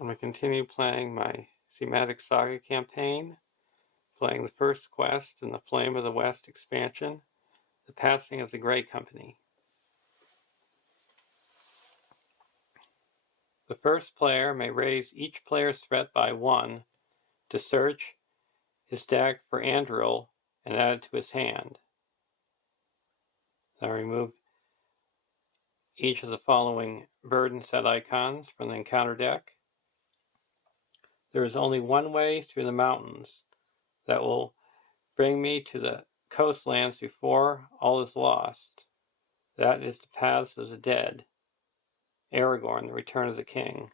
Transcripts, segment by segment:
I'm going to continue playing my thematic saga campaign, playing the first quest in the Flame of the West expansion, the Passing of the Grey Company. The first player may raise each player's threat by 1 to search his deck for Andril and add it to his hand. Then remove each of the following burden set icons from the encounter deck. There is only one way through the mountains that will bring me to the coastlands before all is lost. That is the paths of the dead. Aragorn, the Return of the King.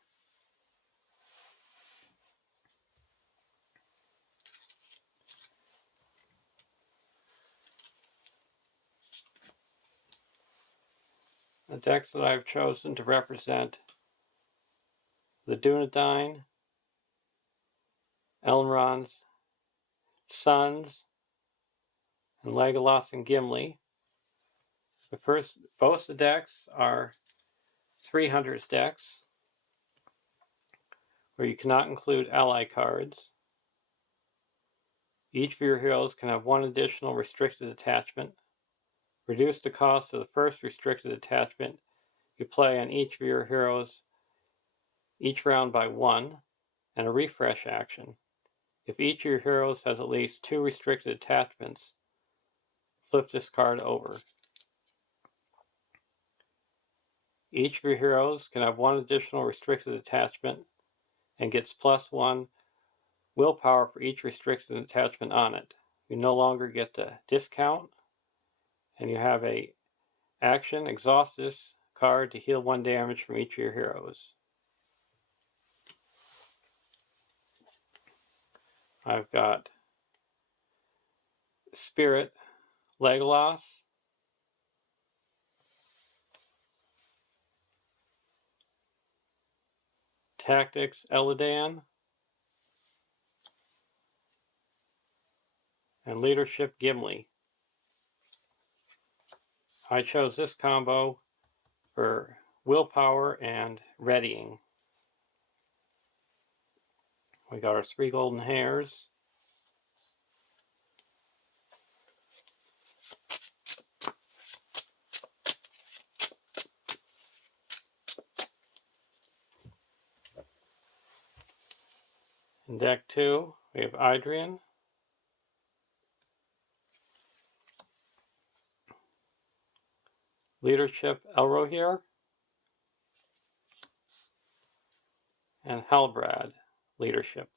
The decks that I've chosen to represent the Dunedain, Elrond's sons, and Legolas and Gimli. Both the decks are 300s decks, where you cannot include ally cards. Each of your heroes can have 1 additional restricted attachment. Reduce the cost of the first restricted attachment you play on each of your heroes each round by 1, and a refresh action. If each of your heroes has at least 2 restricted attachments, flip this card over. Each of your heroes can have 1 additional restricted attachment and gets +1 willpower for each restricted attachment on it. You no longer get the discount, and you have a action, exhaust this card to heal 1 damage from each of your heroes. I've got Spirit, Legolas, Tactics, Eladan, and Leadership, Gimli. I chose this combo for willpower and readying. We got our 3 golden hairs. In deck 2, we have Idrian, Leadership, Elrohir, and Halbrand, Leadership.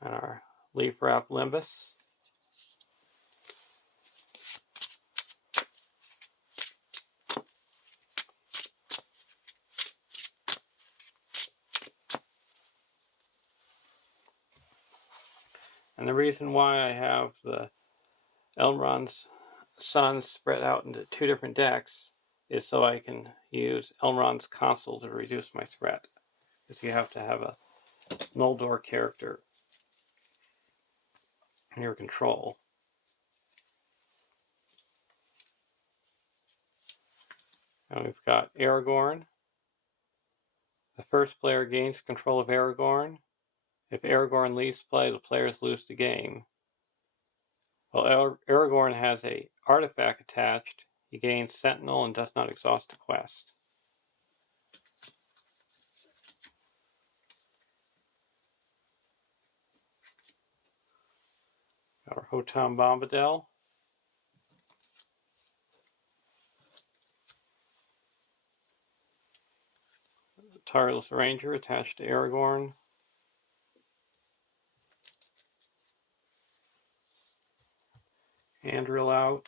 And our Leaf Wrap Limbus. And the reason why I have the Elrond's sons spread out into 2 different decks is so I can use Elrond's Consul to reduce my threat. Because you have to have a Noldor character in your control. And we've got Aragorn. The first player gains control of Aragorn. If Aragorn leaves play, the players lose the game. While Aragorn has an artifact attached, he gains Sentinel and does not exhaust the quest. Our Hotam Bombadil. The Tireless Ranger attached to Aragorn. Andril out.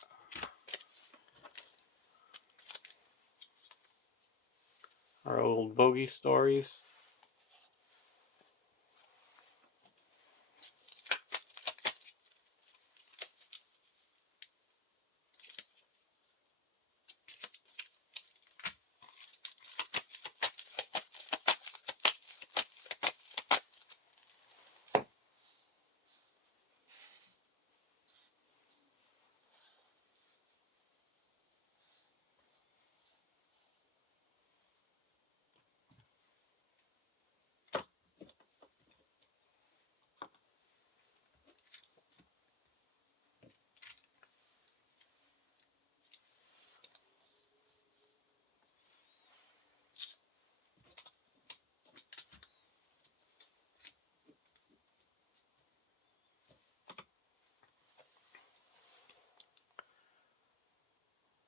Our old bogey stories.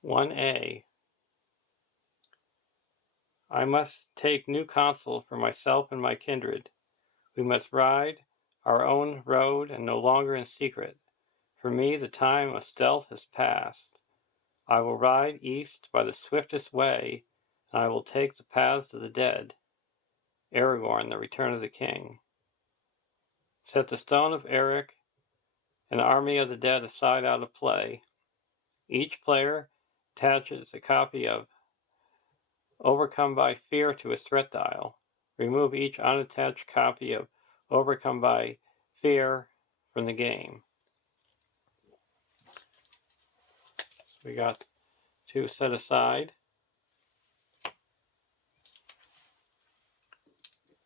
1A. I must take new counsel for myself and my kindred. We must ride our own road and no longer in secret. For me, the time of stealth has passed. I will ride east by the swiftest way, and I will take the paths of the dead. Aragorn, the Return of the King. Set the stone of Eric and the army of the dead aside out of play. Each player attaches a copy of Overcome by Fear to his threat dial. Remove each unattached copy of Overcome by Fear from the game. We got 2 set aside.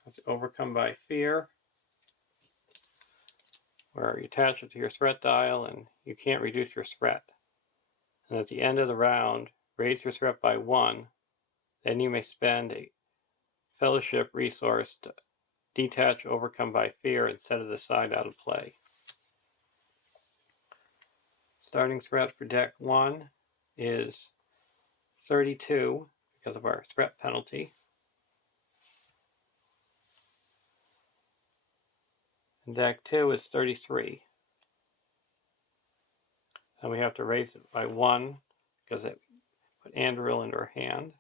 That's Overcome by Fear, where you attach it to your threat dial and you can't reduce your threat. And at the end of the round, raise your threat by 1. Then you may spend a fellowship resource to detach Overcome by Fear and set it aside out of play. Starting threat for deck 1 is 32 because of our threat penalty. And deck 2 is 33. And we have to raise it by 1 because it put Anduril into our hand.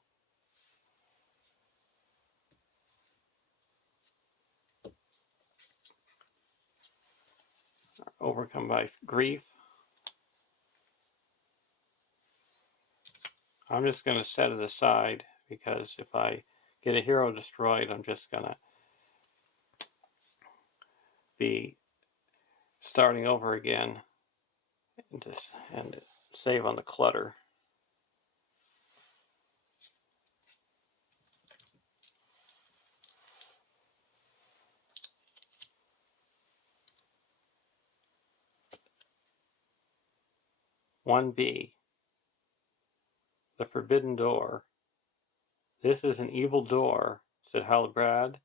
Overcome by Grief. I'm just going to set it aside because if I get a hero destroyed, I'm just going to be starting over again and save on the clutter. One B. The Forbidden Door. This is an evil door, said Halbrand,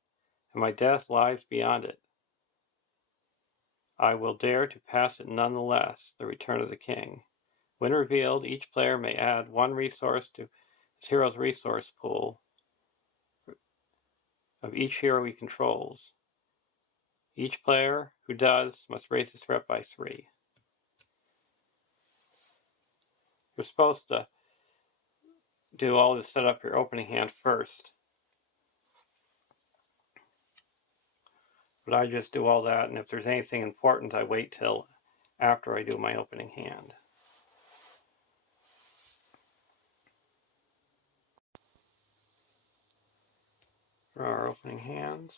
and my death lies beyond it. I will dare to pass it nonetheless, the Return of the King. When revealed, each player may add 1 resource to his hero's resource pool of each hero he controls. Each player who does must raise his threat by 3. You're supposed to do all this, set up your opening hand first. But I just do all that, and if there's anything important, I wait till after I do my opening hand. For our opening hands,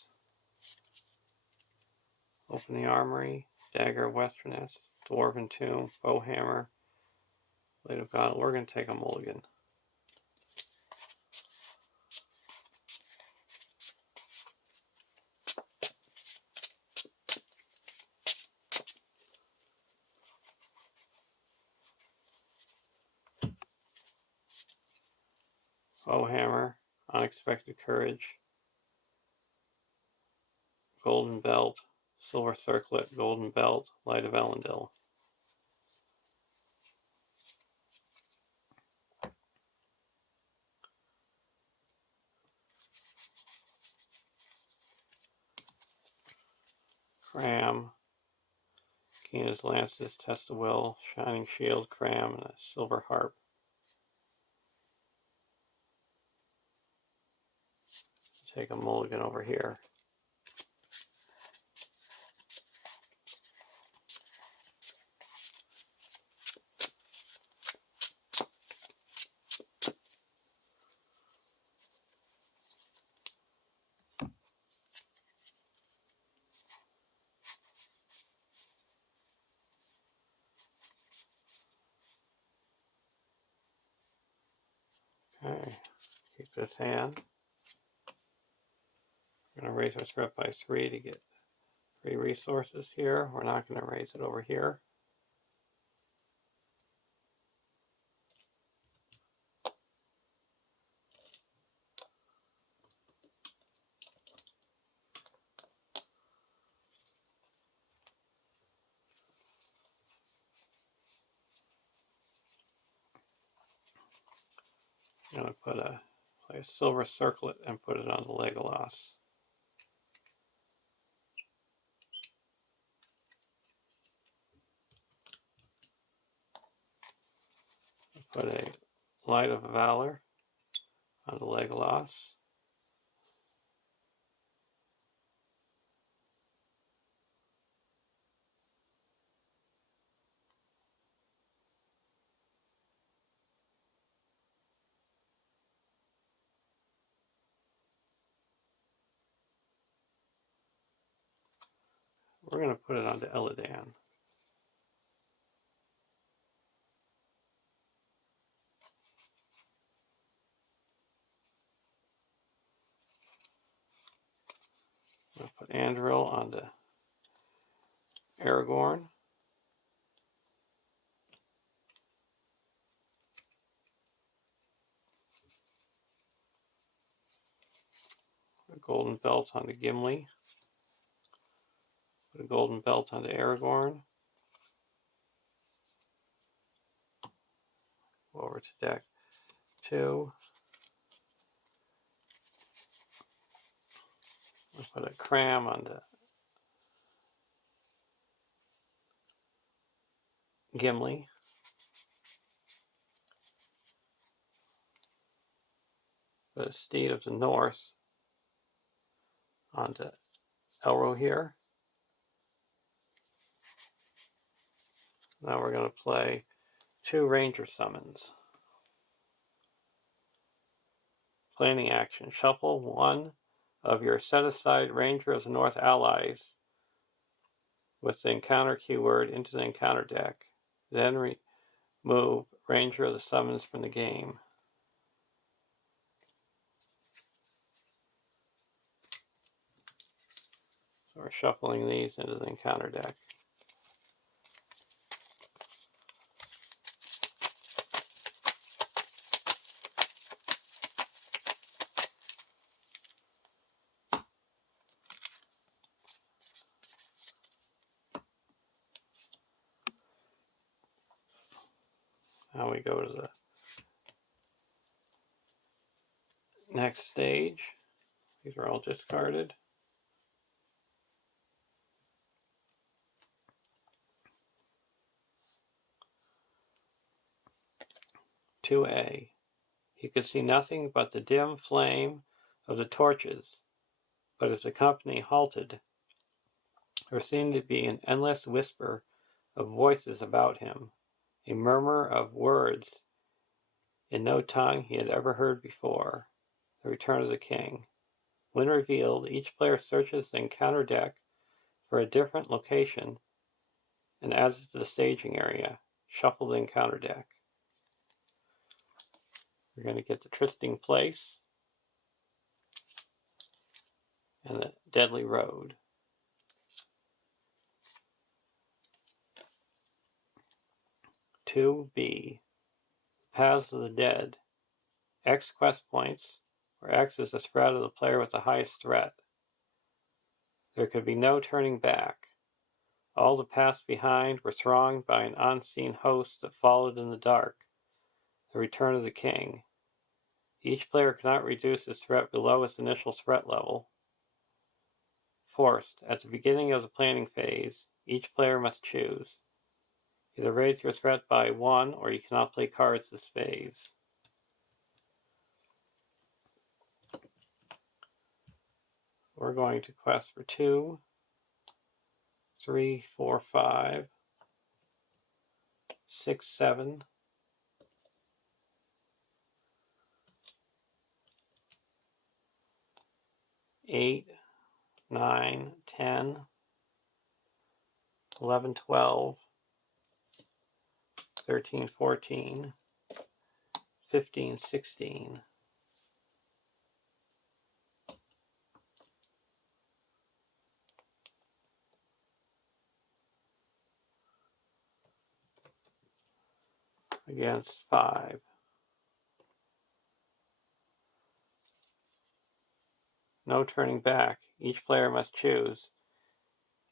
open the armory, dagger of Westerness, dwarven tomb, bowhammer, blade of God. We're going to take a mulligan. Bowhammer, unexpected courage, golden belt, silver circlet, golden belt, light of Elendil. Cram, Keena's lances, test of will, shining shield, cram, and a silver harp. Take a mulligan over here. Okay, keep this hand. We're going to raise our threat by 3 to get 3 resources here. We're not going to raise it over here. I'm going to play a silver circlet and put it on the Legolas. Put a Light of Valor on the Legolas. We're going to put it onto Eladan. I'm going to put Andril onto Aragorn. A golden belt onto Gimli. Put a golden belt onto Aragorn. Over to deck 2. I'll put a cram onto Gimli. Put a Steed of the North onto Elrohir. Now we're going to play 2 Ranger summons. Planning action. Shuffle 1 of your set-aside Ranger of the North allies with the encounter keyword into the encounter deck. Then remove Ranger of the summons from the game. So we're shuffling these into the encounter deck. Now we go to the next stage. These are all discarded. "2A. He could see nothing but the dim flame of the torches, but as the company halted, there seemed to be an endless whisper of voices about him, a murmur of words in no tongue he had ever heard before. The Return of the King. When revealed, each player searches the encounter deck for a different location and adds it to the staging area. Shuffle the encounter deck." We're going to get the Trysting Place and the Deadly Road. "2B. Paths of the Dead. X quest points, where X is the spread of the player with the highest threat. There could be no turning back. All the paths behind were thronged by an unseen host that followed in the dark. The Return of the King. Each player cannot reduce his threat below its initial threat level. Forced. At the beginning of the planning phase, each player must choose. Either raise your threat by 1 or you cannot play cards this phase. We're going to quest for 2, 3, 4, 5, 6, 7, 8, 9, 10, 11, 12, 13, 14, 15, 16. Against 5. No turning back. Each player must choose.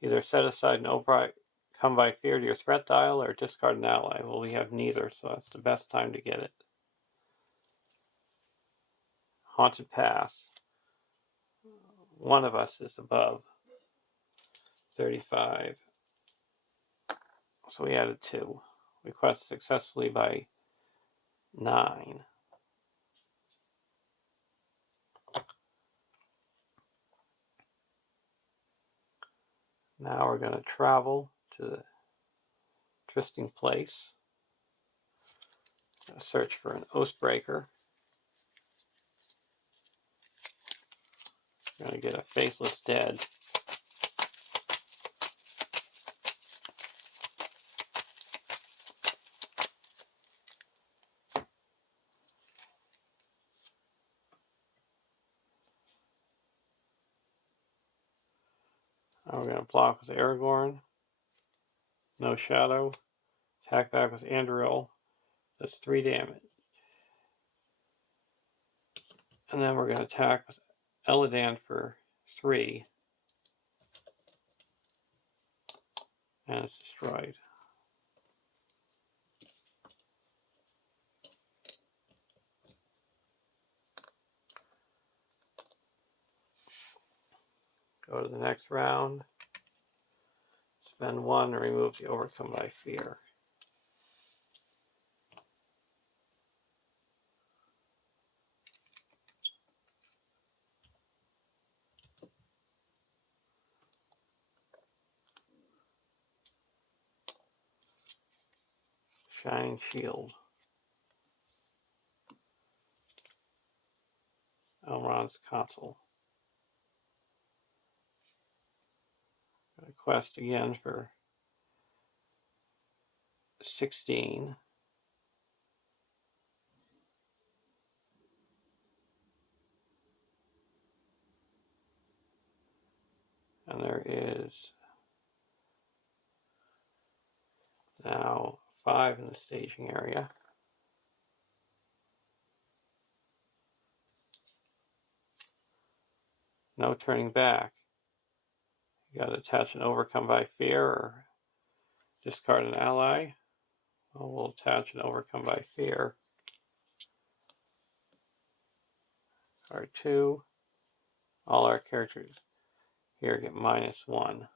Either set aside and overcome by fear to your threat dial or discard an ally. Well, we have neither, so that's the best time to get it. Haunted Pass. One of us is above 35. So we added 2. Request successfully by 9. Now we're going to travel to the trysting place. Search for an Oathbreaker. We're going to get a Faceless Dead. Now we're going to block with Aragorn. No Shadow. Attack back with Anduril. That's 3 damage. And then we're going to attack with Eladan for 3. And it's destroyed. Go to the next round. Spend 1 and remove the Overcome by Fear. Shining Shield. Elrond's Console. Quest again for 16. And there is now 5 in the staging area. No turning back. You got to attach an Overcome by Fear or discard an ally. Well, we'll attach an Overcome by Fear. Card 2. All our characters here get -1.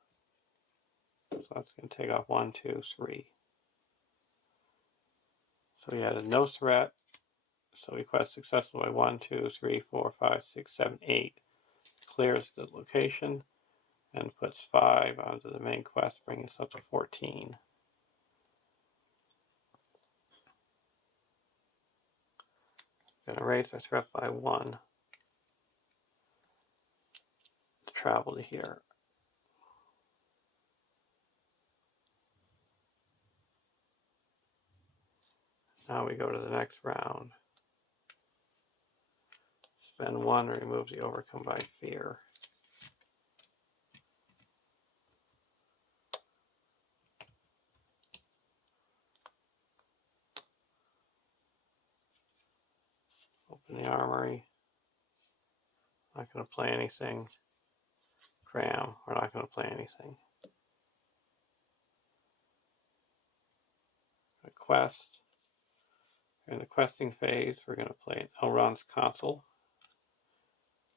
So that's going to take off 1, 2, 3. So we added no threat. So we quest successful by 1, 2, 3, 4, 5, 6, 7, 8. Clears the location and puts 5 onto the main quest, bringing us up to 14. Going to raise our threat by 1 to travel to here. Now we go to the next round. Spend 1 to remove the Overcome by Fear. Open the armory. Not going to play anything. Cram. We're not going to play anything. A quest. In the questing phase, we're going to play an Elrond's Console.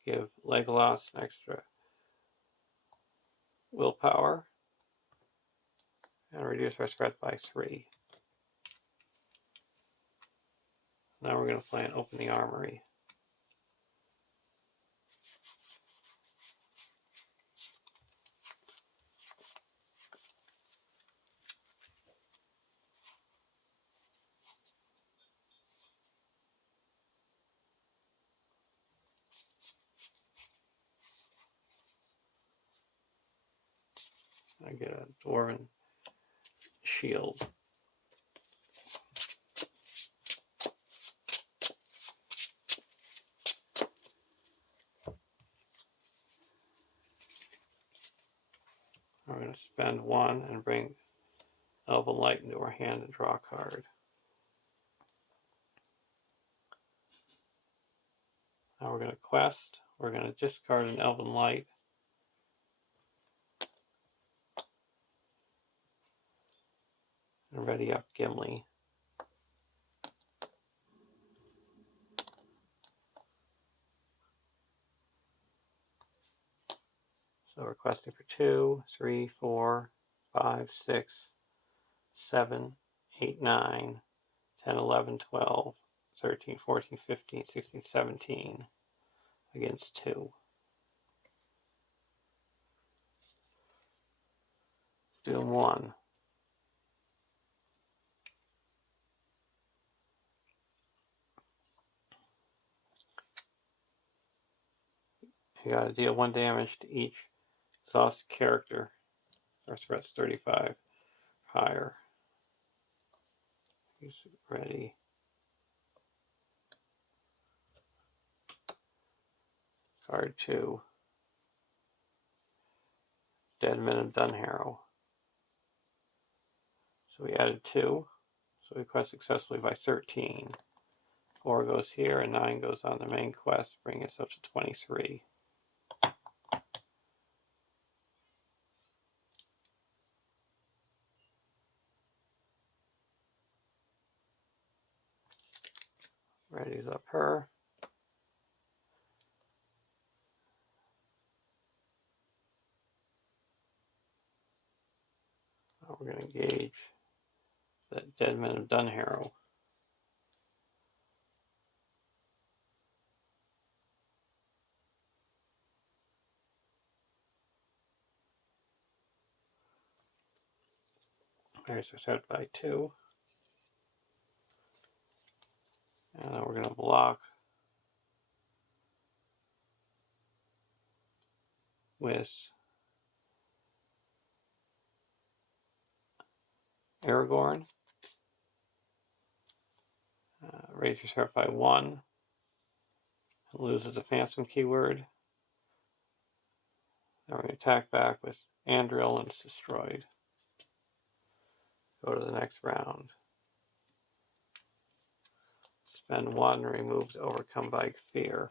Give Legolas an extra willpower. And reduce our threat by 3. Now we're going to play and open the armory. I get a Dwarven Shield. We're going to spend 1 and bring Elven Light into our hand and draw a card. Now we're going to quest. We're going to discard an Elven Light. And ready up Gimli. requesting for 2, 3, 4, 5, 6, 7, 8, 9, 10, 11, 12, 13, 14, 15, 16, 17 against 2. Do them 1. You gotta deal 1 damage to each exhausted character. Our threat's 35 higher. He's ready. Card 2. Dead Men of Dunharrow. So we added 2. So we quest successfully by 13. 4 goes here and 9 goes on the main quest, bringing us up to 23. Readies up her. Now we're going to engage the Dead Men of Dunharrow. There's our set by 2. And then we're going to block with Aragorn. Raise your threat by 1. And loses a phantom keyword. Then we're going to attack back with Andril and it's destroyed. Go to the next round. Spend 1 and remove the Overcome by Fear.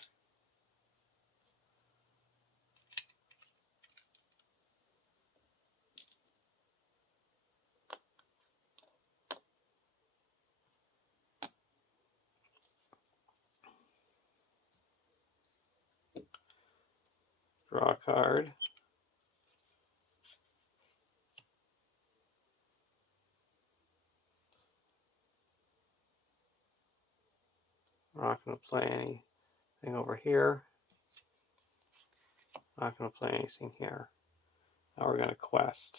Draw a card. We're not going to play anything over here. Not going to play anything here. Now we're going to quest.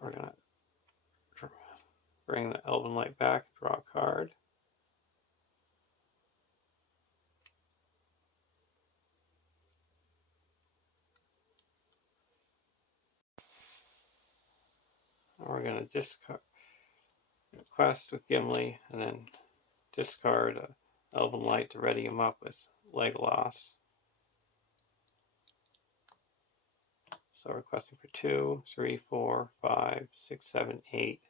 We're going to bring the Elven Light back, draw a card. And we're going to discard quest with Gimli and then discard Elven Light to ready him up with Legolas. So requesting for 2, 3, 4, 5, 6, 7, 8,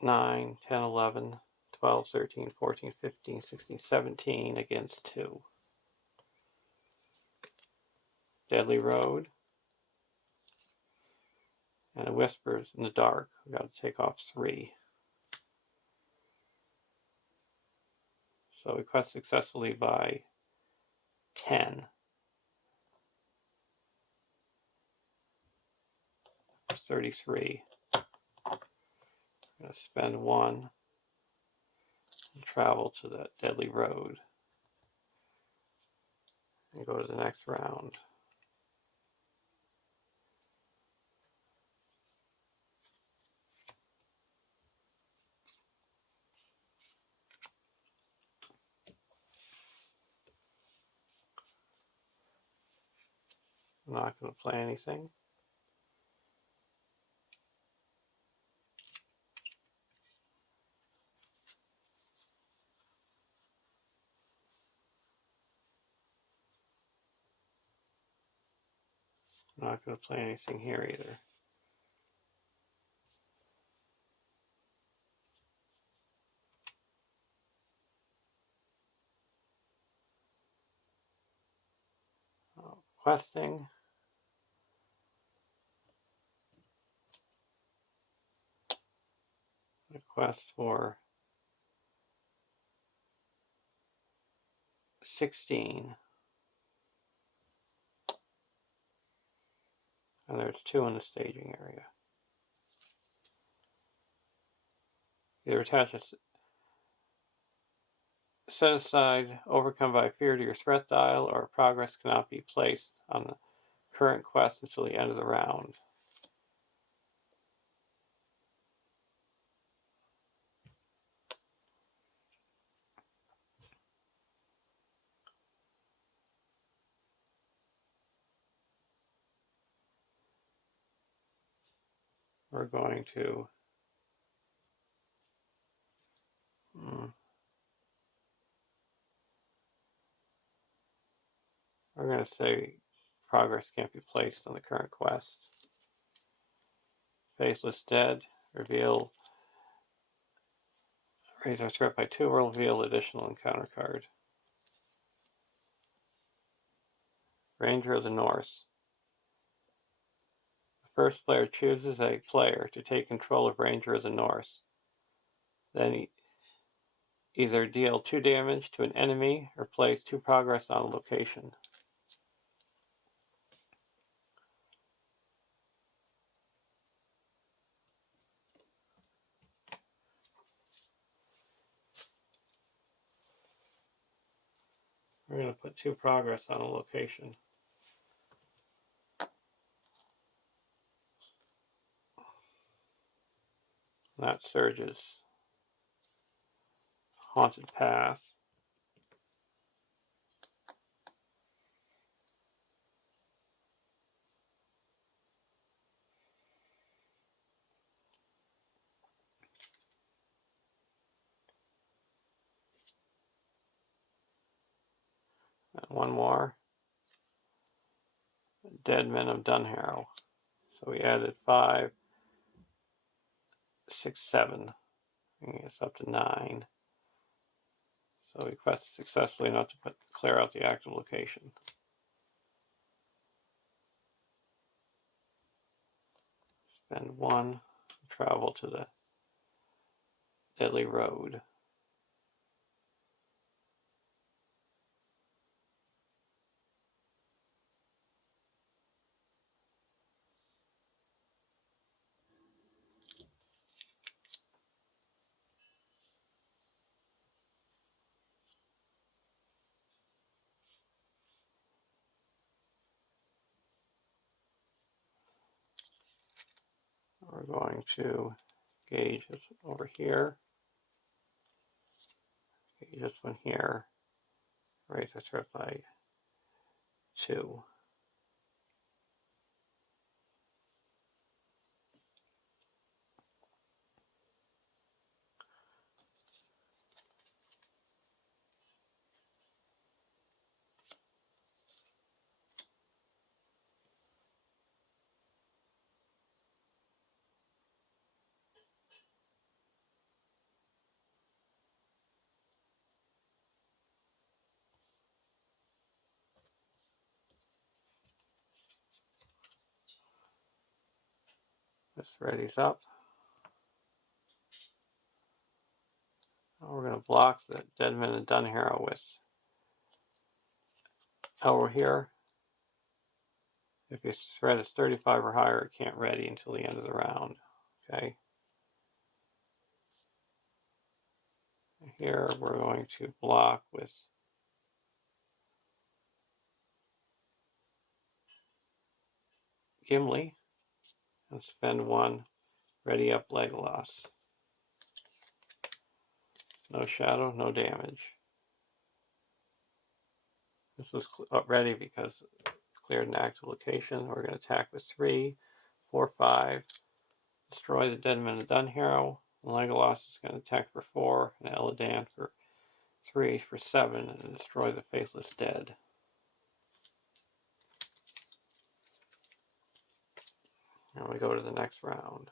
9, 10, 11, 12, 13, 14, 15, 16, 17 against 2. Deadly Road. And it whispers in the dark. We got to take off 3. So we quest successfully by 10. That's 33. I'm going to spend 1 and travel to the Deadly Road and go to the next round. I'm not going to play anything. I'm not going to play anything here either. Questing. A quest for 16. and there's 2 in the staging area. Either attach a set aside overcome by fear to your threat dial, or progress cannot be placed on the current quest until the end of the round. We're going to we're going to say progress can't be placed on the current quest. Faceless Dead, reveal, raise our threat by 2, or reveal additional encounter card. Ranger of the North. The first player chooses a player to take control of Ranger of the North. Then either deal 2 damage to an enemy or place 2 progress on a location. We're going to put 2 progress on a location. That Surge's Haunted Path. And one more. Dead Men of Dunharrow. So we added 5, 6, 7. It's up to 9. So we quested successfully enough to clear out the active location. Spend 1, travel to the Deadly Road. We're going to gauge this over here. Gauge this one here. Raise our threat by 2. This readies up. Now we're going to block the Dead Men of Dunharrow with over here. If your threat is 35 or higher, it can't ready until the end of the round. Okay. Here we're going to block with Gimli and spend 1, ready up Legolas. No shadow, no damage. This was ready because it's cleared an active location. We're going to attack with 3, 4, 5. Destroy the Dead Men of Dunharrow. And Legolas is going to attack for 4, and Elladan for 3 for 7, and destroy the Faceless Dead. And we go to the next round.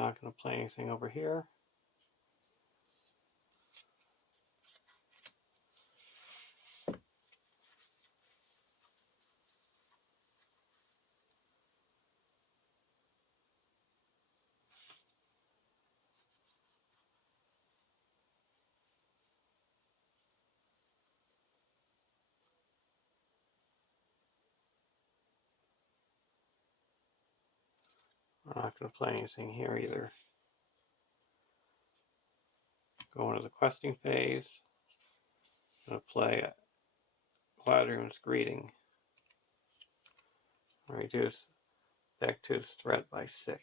not going to play anything over here. I'm not going to play anything here either. Go into the questing phase. I'm going to play Gladium's Greeting. Reduce deck 2's threat by 6.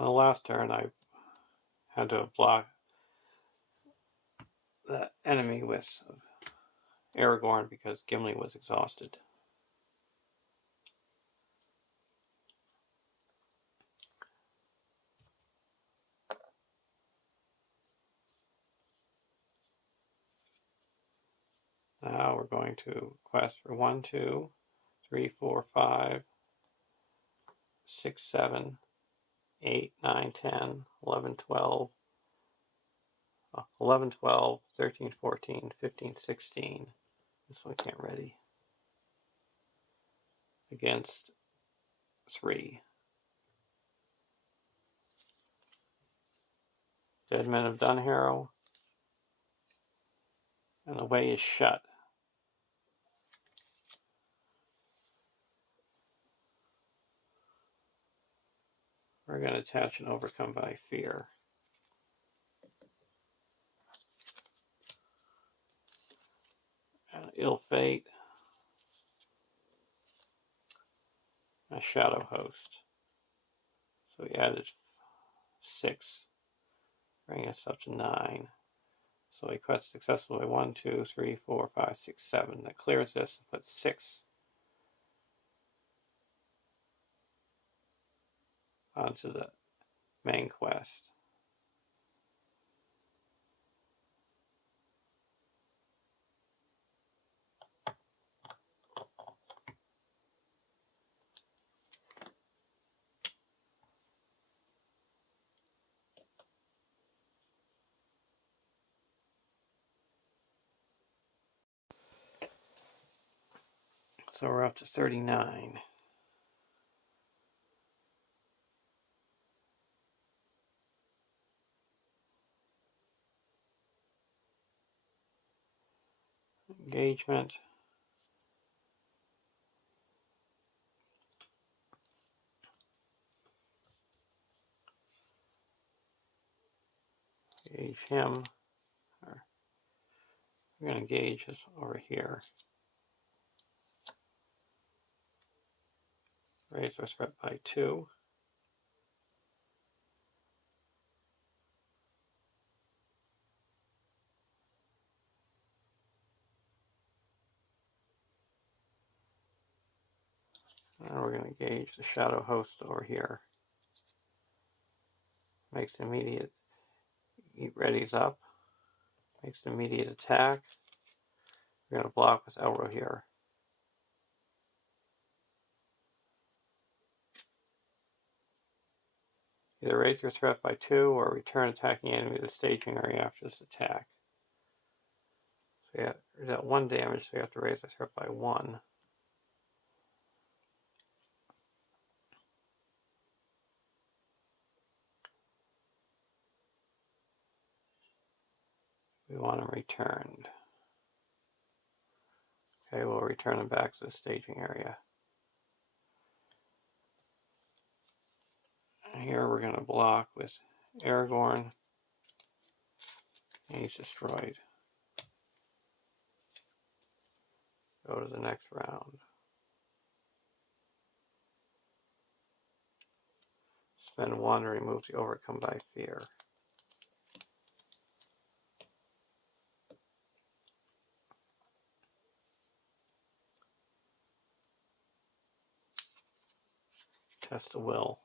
On the last turn, I had to block the enemy with Aragorn because Gimli was exhausted. Now we're going to quest for 1, 2, 3, 4, 5, 6, 7, 8, 9, 10, 11, 12, 11, 12, 13, 14, 15, 16. This one can't ready. Against 3. Dead Men of Dunharrow. And the way is shut. We're going to attach and overcome by fear. Ill Fate. A Shadow Host. So we added 6, bringing us up to 9. So we quest successfully 1, 2, 3, 4, 5, 6, 7. That clears this and puts 6 onto the main quest. So we're up to 39. Engagement. Engage him. We're going to engage this over here. Raise our threat by 2. And we're going to engage the Shadow Host over here. Makes immediate, he readies up. Makes an immediate attack. We're going to block with Elro here. Either raise your threat by 2 or return attacking enemy to the staging area after this attack. So yeah, there's that 1 damage, so we have to raise our threat by 1. We want them returned. Okay, we'll return them back to the staging area. And here we're going to block with Aragorn. And he's destroyed. Go to the next round. Spend 1 to remove the overcome by fear. Test the will.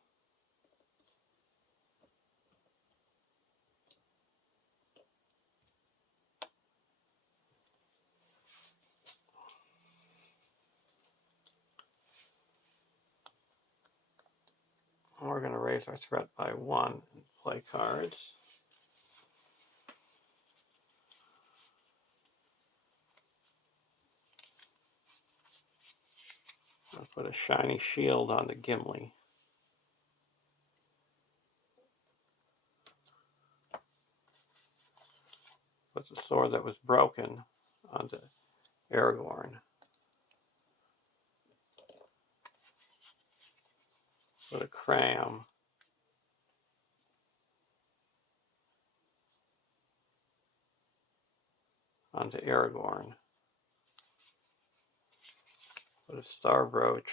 We're going to raise our threat by 1 and play cards. I'll put a shiny shield on the Gimli. Put the sword that was broken onto Aragorn. Put a cram onto Aragorn. Put a star brooch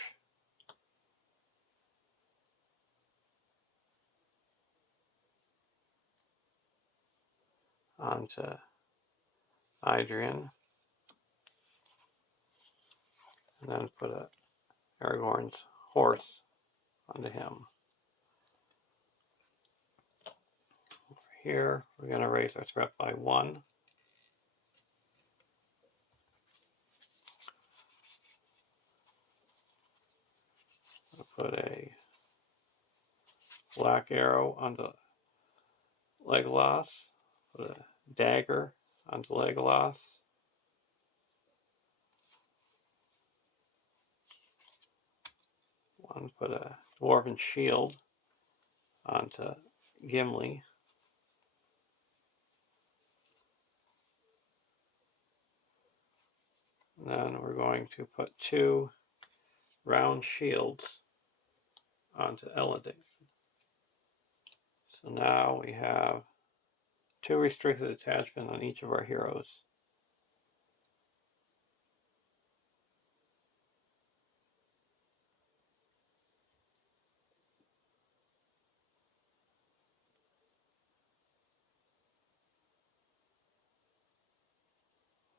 onto Adrian. And then put Aragorn's horse onto him. Over here, we're going to raise our threat by 1. I'll put a black arrow onto Legolas. Put a dagger onto Legolas. Put a dwarven shield onto Gimli. And then we're going to put 2 round shields onto Eladin. So now we have 2 restricted attachment on each of our heroes.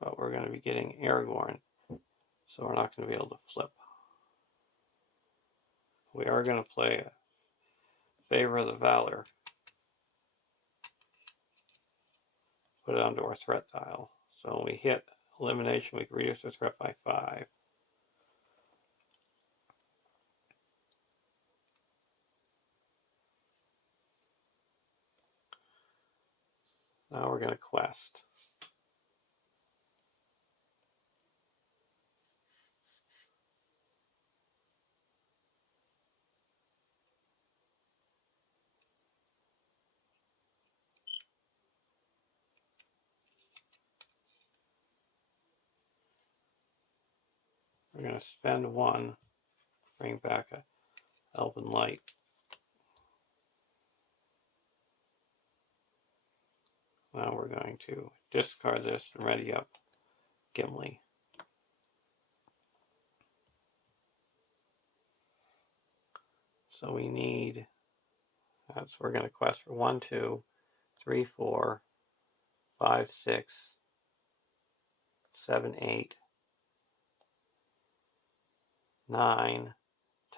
But we're going to be getting Aragorn, so we're not going to be able to flip. We are going to play a Favor of the Valor. Put it onto our threat tile. So when we hit elimination, we can reduce our threat by 5. Now we're going to quest. We're going to spend 1, bring back a Elven Light. Now we're going to discard this and ready up Gimli. So we need, we're going to quest for 1, 2, 3, 4, 5, 6, 7, 8, 9,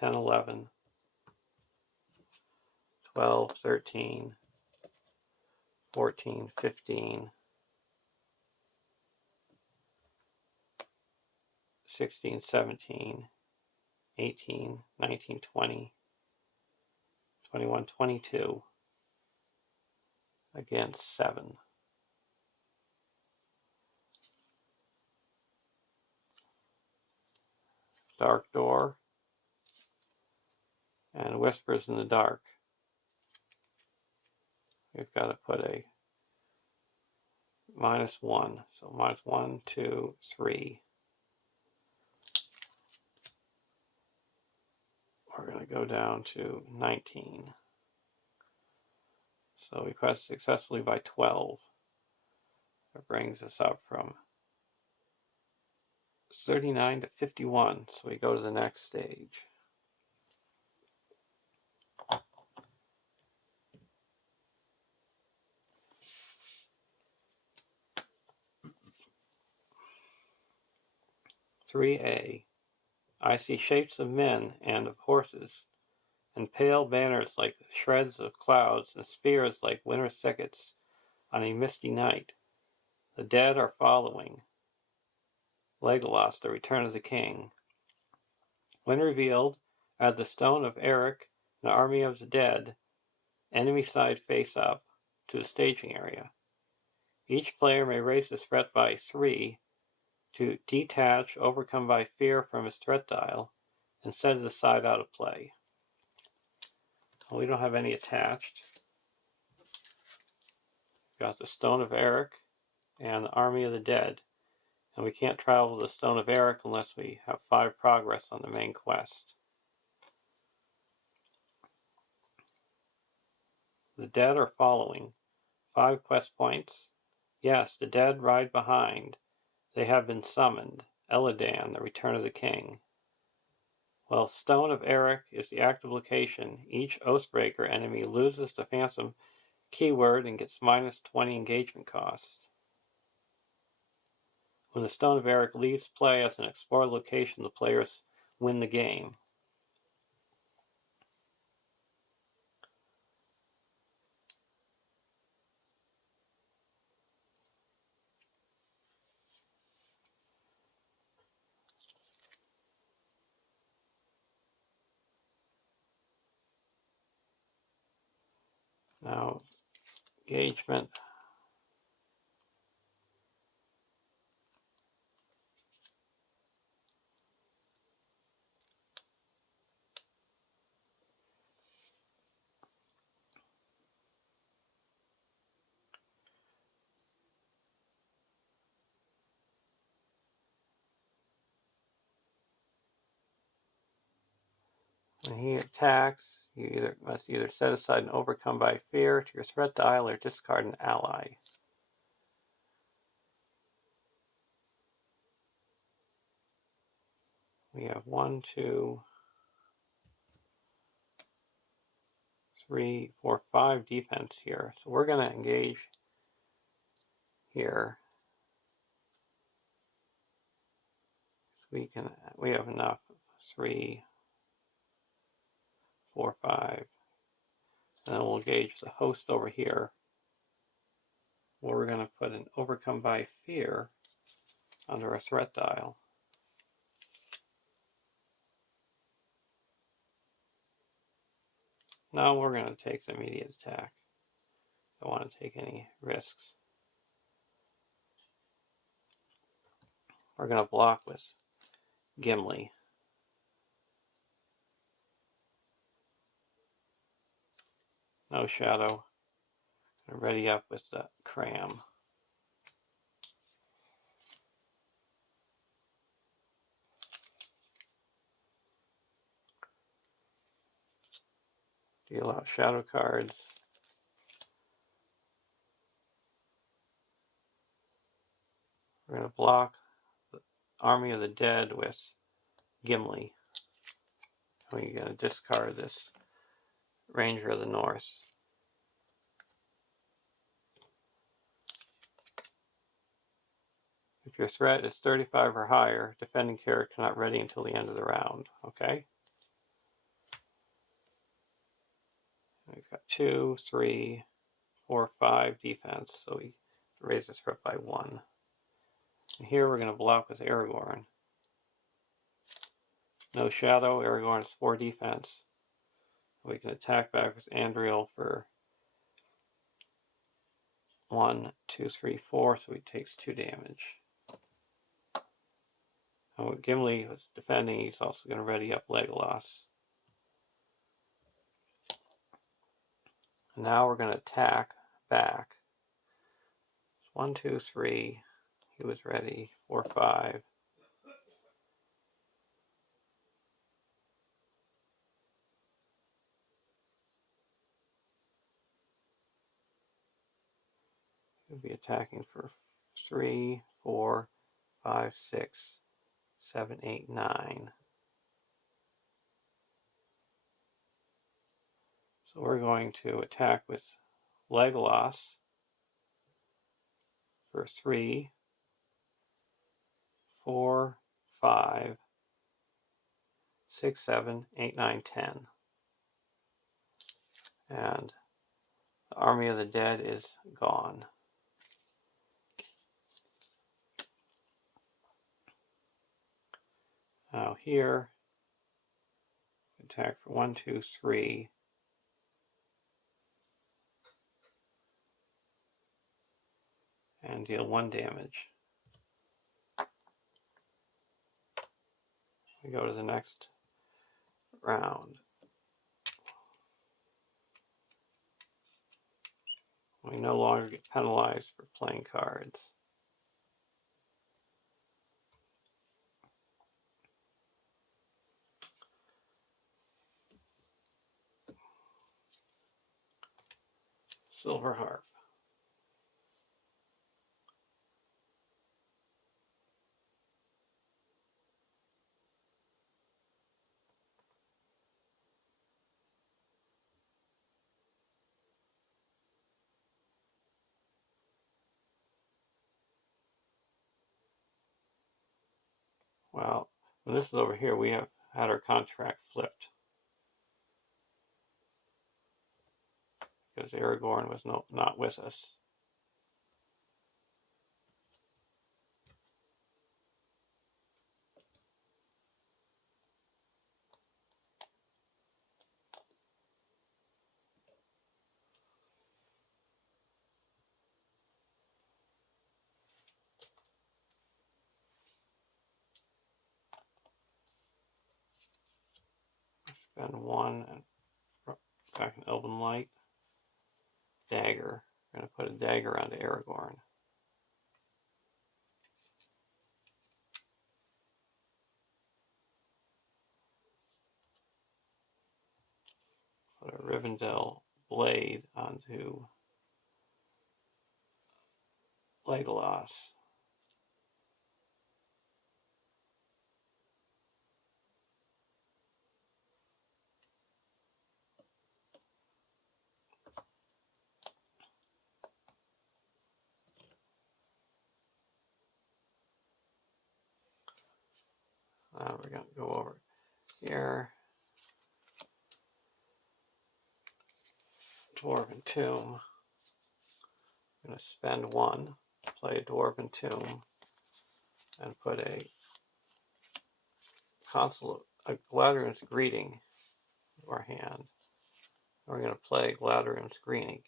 10, 11, 12, 13, 14, 15, 16, 17, 18, 19, 20, 21, 22 against 7. Dark Door and Whispers in the Dark. We've got to put a -1, so -1, 2, 3. We're going to go down to 19. So we quest successfully by 12. That brings us up from 39 to 51. So we go to the next stage. (3A). I see shapes of men and of horses and pale banners like shreds of clouds, and spears like winter thickets on a misty night. The dead are following. Legolas, the Return of the King. When revealed, add the Stone of Eric, an army of the dead, enemy side face up, to the staging area. Each player may raise his threat by 3 to detach, overcome by fear from his threat dial, and set it aside out of play. Well, we don't have any attached. We've got the Stone of Eric and the Army of the Dead, and we can't travel the Stone of Eric unless we have 5 progress on the main quest. The dead are following. 5 quest points. Yes, the dead ride behind. They have been summoned. Eladan, the Return of the King. While Stone of Eric is the active location, each Oathbreaker enemy loses the Phantom keyword and gets minus 20 engagement cost. When the Stone of Eric leaves play as an explored location, the players win the game. Now, engagement. When he attacks, you must either set aside and overcome by fear to your threat dial or discard an ally. We have 1, 2, 3, 4, 5 defense here. So we're going to engage here. So we have enough. 3, 4, 5. And then we'll engage the host over here, where we're going to put an overcome by fear under a threat dial. Now we're going to take the immediate attack. Don't want to take any risks. We're going to block with Gimli. No shadow. And ready up with the cram. Deal out shadow cards. We're going to block the Army of the Dead with Gimli. We're going to discard this Ranger of the North. If your threat is 35 or higher, defending character not ready until the end of the round. Okay? We've got 2, 3, 4, 5 defense, so we raise the threat by 1. And here we're going to block with Aragorn. No shadow, Aragorn's 4 defense. We can attack back with Andriel for 1, 2, 3, 4, so he takes 2 damage. And with Gimli was defending, he's also going to ready up Legolas. And now we're going to attack back. 1, 2, 3. He was ready. 4, 5. He'll be attacking for 3, 4, 5, 6, 7, 8, 9. So we're going to attack with Legolas for 3, 4, 5, 6, 7, 8, 9, 10. And the army of the dead is gone. Now here, attack for 1, 2, 3. And deal 1 damage. We go to the next round. We no longer get penalized for playing cards. Silver Harp. Well, when this is over here, we have had our contract flipped. Because Aragorn was not with us. Spend 1 and back an Elven Light. Dagger. We're going to put a dagger onto Aragorn. Put a Rivendell blade onto Legolas. We're going to go over here. Dwarven Tomb. I'm going to spend 1, play a Dwarven Tomb, and put a Galadriel's Greeting to our hand. We're going to play Galadriel's Greeting.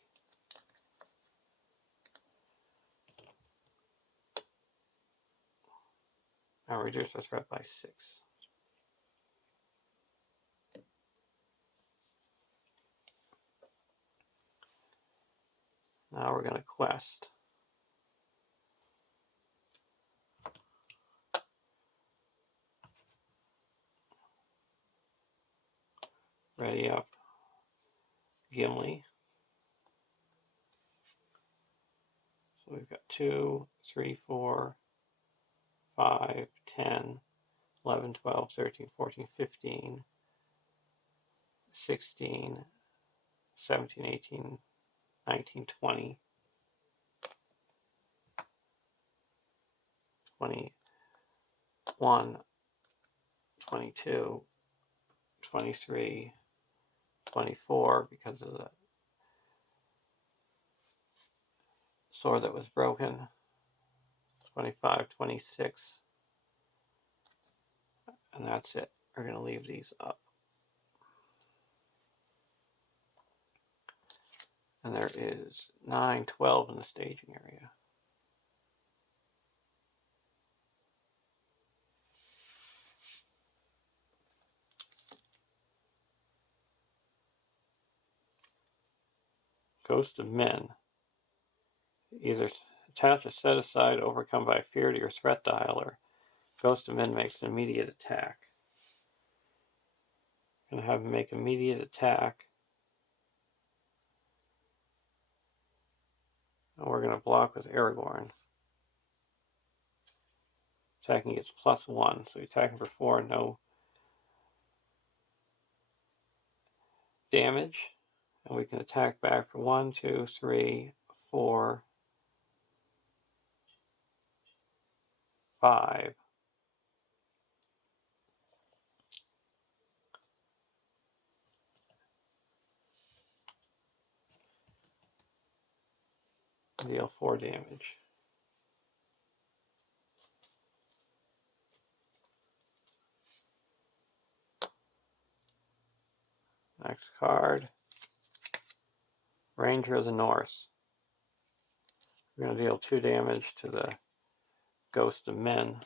And reduce our threat by 6. Now we're going to quest. Ready up Gimli. So we've got 2, 3, 4, 5, 10, 11, 12, 13, 14, 15, 16, 17, 18, 19, 20, 21, 22, 23, 24 because of the sword that was broken, 25, 26, and that's it. We're going to leave these up. And there is 9, 12 in the staging area. Ghost of Men. Either attach a set aside overcome by fear to your threat dialer. Ghost of Men makes an immediate attack. I'm going to have him make immediate attack. And we're going to block with Aragorn. Attacking gets +1, so he's attacking for 4, no damage. And we can attack back for 1, 2, 3, 4, 5. deal 4 damage. Next card, Ranger of the North. We're going to deal 2 damage to the Ghost of Men.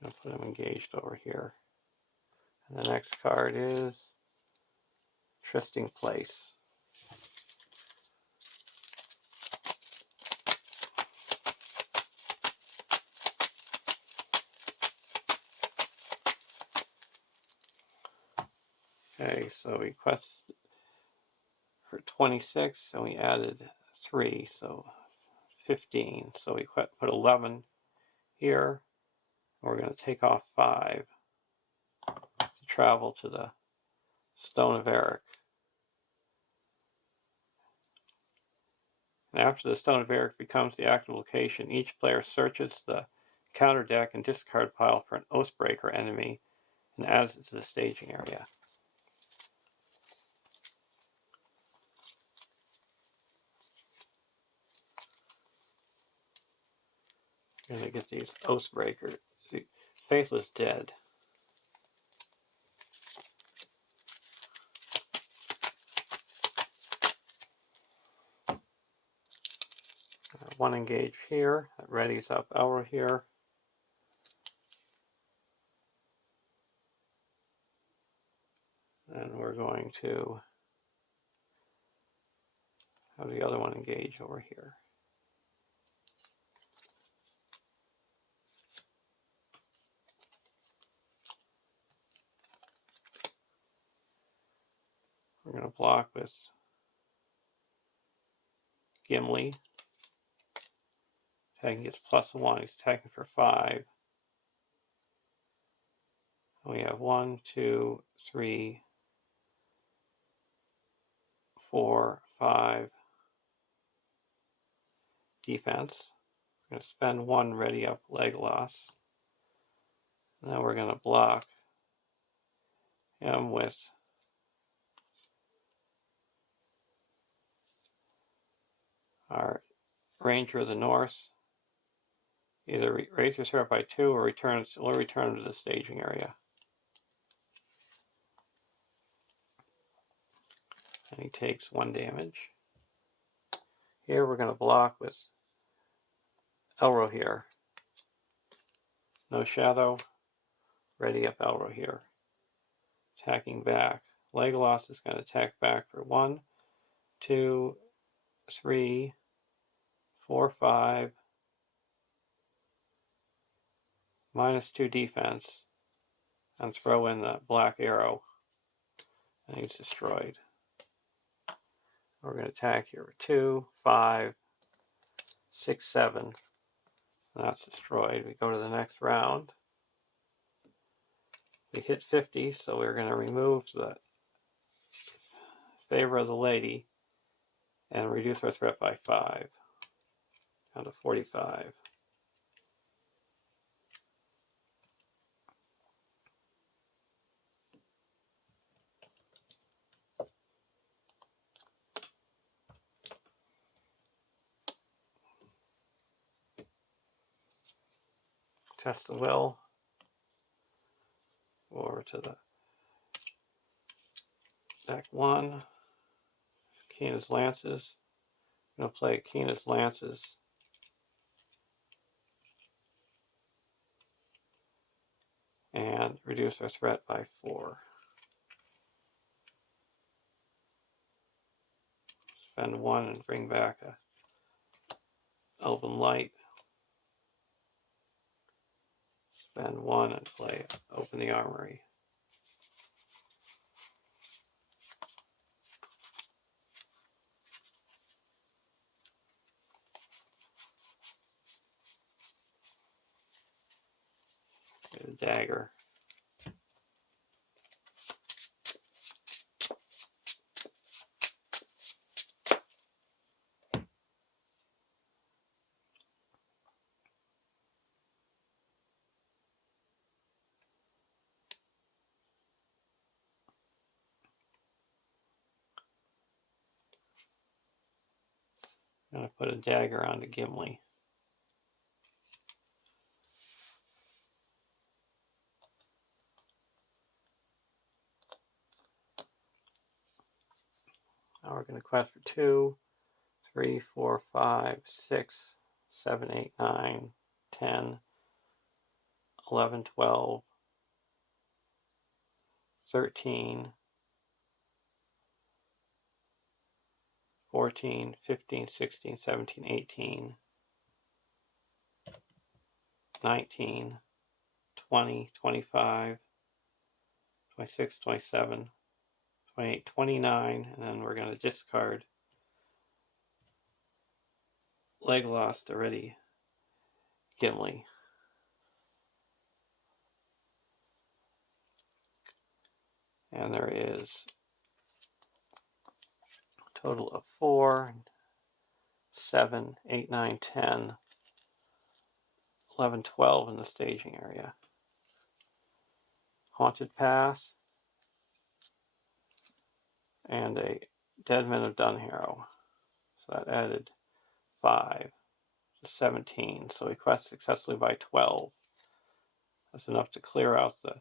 I'm going to put him engaged over here. And the next card is Trysting Place. Okay, so we quest for 26, and we added 3, so 15. So we put 11 here. We're going to take off 5 to travel to the Stone of Eric. And after the Stone of Eric becomes the active location, each player searches the counter deck and discard pile for an Oathbreaker enemy and adds it to the staging area. You're going to get these Oathbreakers. The Faithless Dead. One engage here. That readies up Elro here. And we're going to have the other one engage over here. We're going to block with Gimli. Attacking gets +1. He's attacking for 5. And we have 1, 2, 3, 4, 5 defense. We're going to spend 1, ready up Legolas. Now we're going to block him with our Ranger of the North. Either raise your threat by 2 or we'll return to the staging area. And he takes 1 damage. Here we're going to block with Elro here. No shadow. Ready up Elro here. Attacking back. Legolas is going to attack back for 1, 2, 3, 4, 5. -2 defense. And throw in the black arrow. And he's destroyed. We're going to attack here with 2, 5, 6, 7. And that's destroyed. We go to the next round. We hit 50, so we're going to remove the Favor of the Lady and reduce our threat by 5. Down to 45. Test the Will. Over to the deck 1. Keena's Lances. I'm going to play Keena's Lances. And reduce our threat by 4. Spend 1 and bring back a Elven Light. Spend 1 and play Open the Armory. Get a dagger. I'm going to put a dagger onto Gimli. Now we're going to quest for 2, 3, 4, 5, 6, 7, 8, 9, 10, 11, 12, 13, 14, 15, 16, 17, 18, 19, 20, 25, 26, 27, 28, 29, and then we're going to discard Legolas to ready Gimli. And there is a total of 4, 7, 8, 9, 10, 11, 12 in the staging area. Haunted Pass, and a Dead Men of Dunharrow. So that added 5 to 17. So we quest successfully by 12. That's enough to clear out the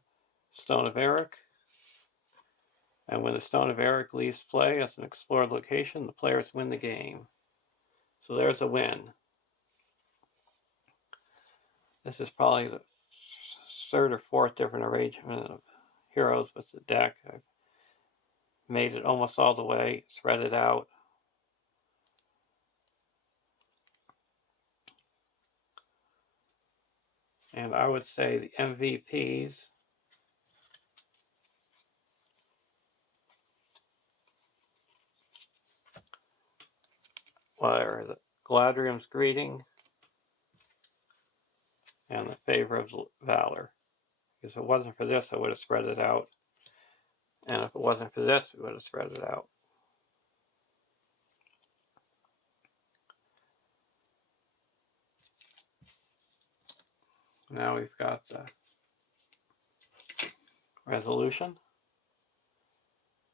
Stone of Eric. And when the Stone of Eric leaves play as an explored location, the players win the game. So there's a win. This is probably the third or fourth different arrangement of heroes with the deck. I've made it almost all the way, spread it out. And I would say the MVPs were the Galadriel's Greeting and the Favor of Valor. Because if it wasn't for this, I would have spread it out. And if it wasn't for this, we would have spread it out. Now we've got the resolution.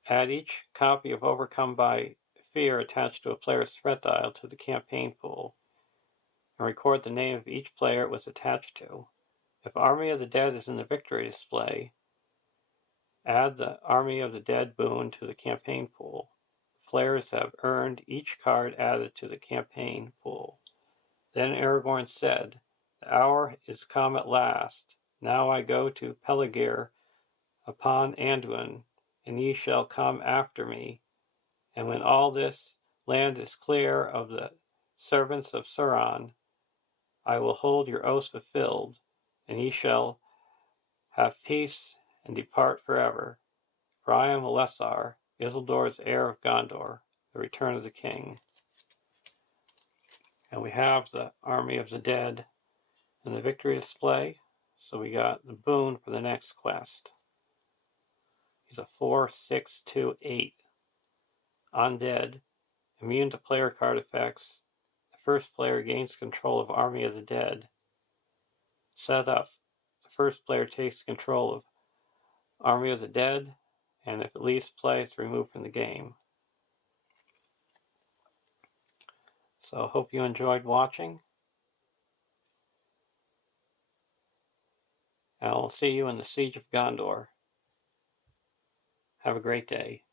Add each copy of Overcome by Fear attached to a player's threat dial to the campaign pool, and record the name of each player it was attached to. If Army of the Dead is in the victory display, add the Army of the Dead boon to the campaign pool. Players have earned each card added to the campaign pool. Then Aragorn said, "The hour is come at last. Now I go to Peligir upon Anduin, and ye shall come after me. And when all this land is clear of the servants of Sauron, I will hold your oaths fulfilled, and ye shall have peace and depart forever. For I am LOTR, Isildur's heir of Gondor, the return of the king." And we have the Army of the Dead in the victory display. So we got the boon for the next quest. He's a 4, 6, 2, 8. Undead, immune to player card effects. The first player gains control of Army of the Dead. Set up. The first player takes control of Army of the Dead, and if it leaves play, it's removed from the game. So hope you enjoyed watching. And I'll see you in the Siege of Gondor. Have a great day.